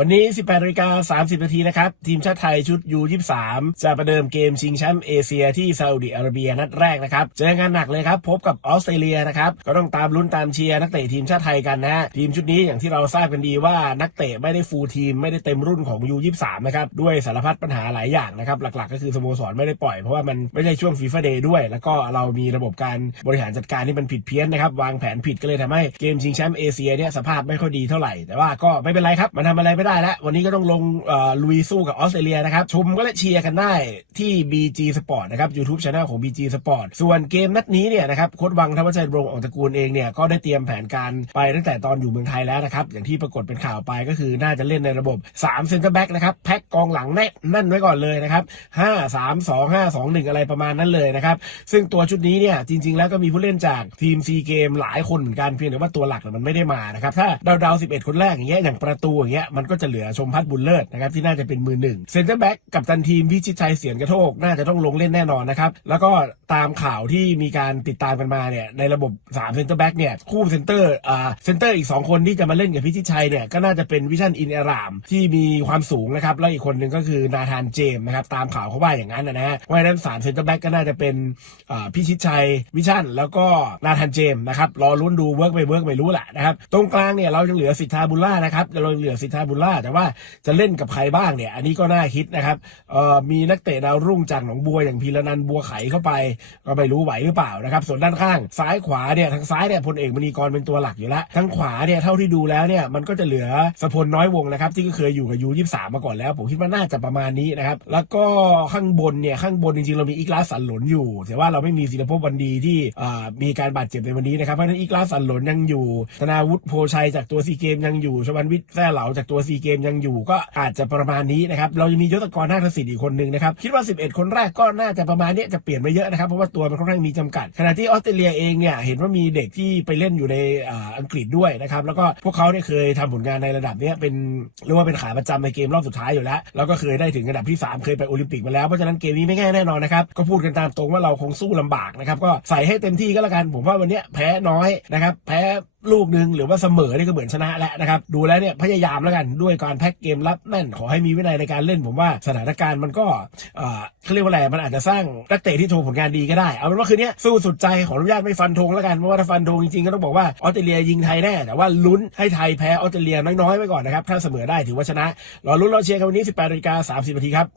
วันนี้ 18นาฬิกา30 นาทีนะครับ ทีมชาติไทยชุด U23 จะประเดิมเกมชิงแชมป์เอเชียที่ซาอุดิอาระเบียนัดแรกนะครับ เจองานหนักเลยครับ พบกับออสเตรเลียนะครับ ก็ต้องตามลุ้นตามเชียร์นักเตะทีมชาติไทยกันนะฮะทีมชุดนี้อย่างที่เราทราบกันดีว่านักเตะไม่ได้ฟูลทีมไม่ได้เต็มรุ่นของ U23 นะครับ ด้วยสารพัดปัญหาหลายอย่างนะครับ หลักๆ ก็คือสโมสรไม่ได้ปล่อยเพราะว่ามันไม่ใช่ช่วงฟีฟ่าเดย์ด้วย แล้วก็เรามีระบบการบริหารจัดการที่มันผิดเพี้ยนนะครับวางแผนผิดก็เลยทำให้เกมชิงแชมป์เอเชียเนี่ยสภาพไม่ค่อยดีเท่าไหร่แต่ว่าก็ไม่เป็นไรครับมันทำอะไรไม่ได้แล้ว วันนี้ก็ต้องลงลุยสู้กับออสเตรเลียนะครับ ชมก็และเชียร์กันได้ที่ BG Sport นะครับ YouTube Channel ของ BG Sport ส่วนเกมนัดนี้เนี่ยนะครับโค้ดวังธวัชชัยบรงออกตระกูลเองเนี่ยก็ได้เตรียมแผนการไปตั้งแต่ตอนอยู่เมืองไทยแล้วนะครับ อย่างที่ปรากฏเป็นข่าวไปก็คือน่าจะเล่นในระบบ3เซนเตอร์แบ็กนะครับแพ็กกองหลังแน่นั่นไว้ก่อนเลยนะครับ5 3 2 5 2 1 อะไรประมาณนั้นเลยนะครับ ซึ่งตัวชุดนี้เนี่ยจริง ๆ แล้วก็มีผู้เล่นจากทีมซีเกมหลายคนเหมือนกันเพียงแต่ว่าตัวหลักเนี่ยมันไม่ได้มานะครับถ้าดาวๆ11คนแรกอย่างเงี้ยอย่างประตูอย่างเงี้ยมันก็จะเหลือชมพัฒน์บุญเลิศนะครับที่น่าจะเป็นมือหนึ่งเซนเตอร์แบ็กกับตันทีมพิชิตชัยเสียนกระโทกน่าจะต้องลงเล่นแน่นอนนะครับแล้วก็ตามข่าวที่มีการติดตามกันมาเนี่ยในระบบ3เซนเตอร์แบ็กเนี่ยคู่เซนเตอร์อ่าเซนเตอร์อีก 2 คนที่จะมาเล่นกับพิชิตชัยเนี่ยก็น่าจะเป็นวิชันอินอารามที่มีความสูงนะครับแล้วอีกคนหนึ่งก็คือนาธานเจมส์นะครับตามข่าวเขาว่าอย่างนั้นนะฮะเพราะฉะนั้น3เซนเตอร์แบ็กก็น่าจะเป็นอ่าพิชิตชัยวิชันแล้วก็นาธานเจมส์นะครับรอลุ้นดูเวิร์กไปเวิร์กไม่รู้แหละนะครับตรงกลางเนี่ยเรายังเหลือสิทธาบุญล่านะครับเรายังเหลือสิทธาบุญล่าแต่ว่าจะเล่นกับใครบ้างเนี่ย อันนี้ก็น่าคิดนะครับมีนักเตะดาวรุ่งจากหนองบัวอย่างพีระนันบัวไขเข้าไป ก็ไม่รู้ไหวหรือเปล่านะครับ ส่วนด้านข้าง ซ้ายขวาเนี่ยทางซ้ายเนี่ยพลเอกมณีกรเป็นตัวหลักอยู่แล้วทางขวาเนี่ยเท่าที่ดูแล้วเนี่ยมันก็จะเหลือสพลน้อยวงนะครับที่ก็เคยอยู่กับยูยี่สามมาก่อนแล้ว ผมคิดว่าน่าจะประมาณนี้นะครับ แล้วก็ข้างบนเนี่ยข้างบนจริงๆเรามีอีกลาสันหลนอยู่ แต่ว่าเราไม่มีศิลปพวันดีที่มีการบาดเจ็บในวันนี้นะครับเพราะฉะนั้นอีกลาสสันหลนยังอยู่ ธนาวุฒิโพชัยจากตัวซีเกมยังอยู่ชวันวิทย์แท้เหลาจากตัวซีเกมยังอยู่ก็อาจจะประมาณนี้นะครับ เรายังมียศกรหน้าฏศิษย์อีกคนหนึ่งนะครับ คิดว่า 11 คนแรกก็น่าจะประมาณนี้จะเปลี่ยนไปเยอะนะครับ เพราะว่าตัวมันค่อนข้างมีจำกัด ขณะที่ออสเตรเลียเองเนี่ยเห็นว่ามีเด็กที่ไปเล่นอยู่ในอ,อังกฤษด้วยนะครับ แล้วก็พวกเขาเนี่ยเคยทำผลงานในระดับนี้เป็นเรียกว่าเป็นขาประจำในเกมรอบสุดท้ายอยู่แล้ว แล้วก็เคยได้ถึงอันดับที่ 3 เคยไปโอลิมปิกมาแล้ว เพราะฉะนั้นเกมนี้ไม่ง่ายแน่นอนนะครับ ก็พูดกันตามตรงว่าเราคงสู้ลำบากนะครับ ก็ใส่ให้เต็มที่ก็แล้วกัน ผมว่าวันนี้แพ้น้อยนะครับ แพ้ลูกหนึ่งหรือว่าเสมอนี่ก็เหมือนชนะแล้วนะครับ ดูแล้วเนี่ยพยายามแล้วกันด้วยการแพ็กเกมรับแน่นขอให้มีวินัยในการเล่นผมว่าสถานการณ์มันก็เออเขาเรียกว่าอะไรมันอาจจะสร้างนักเตะที่โชว์ผลงานดีก็ได้ เอาเป็นว่าคืนนี้สู้สุดใจขออนุญาตไม่ฟันธงแล้วกันเพราะว่าถ้าฟันธงจริงๆก็ต้องบอกว่าออสเตรเลียยิงไทยแน่แต่ว่าลุ้นให้ไทยแพ้ออสเตรเลียน้อยๆไว้ก่อนนะครับถ้าเสมอได้ถือว่าชนะรอลุ้นรอเชียร์กันวันนี้ 18นาฬิกา30นาทีครับ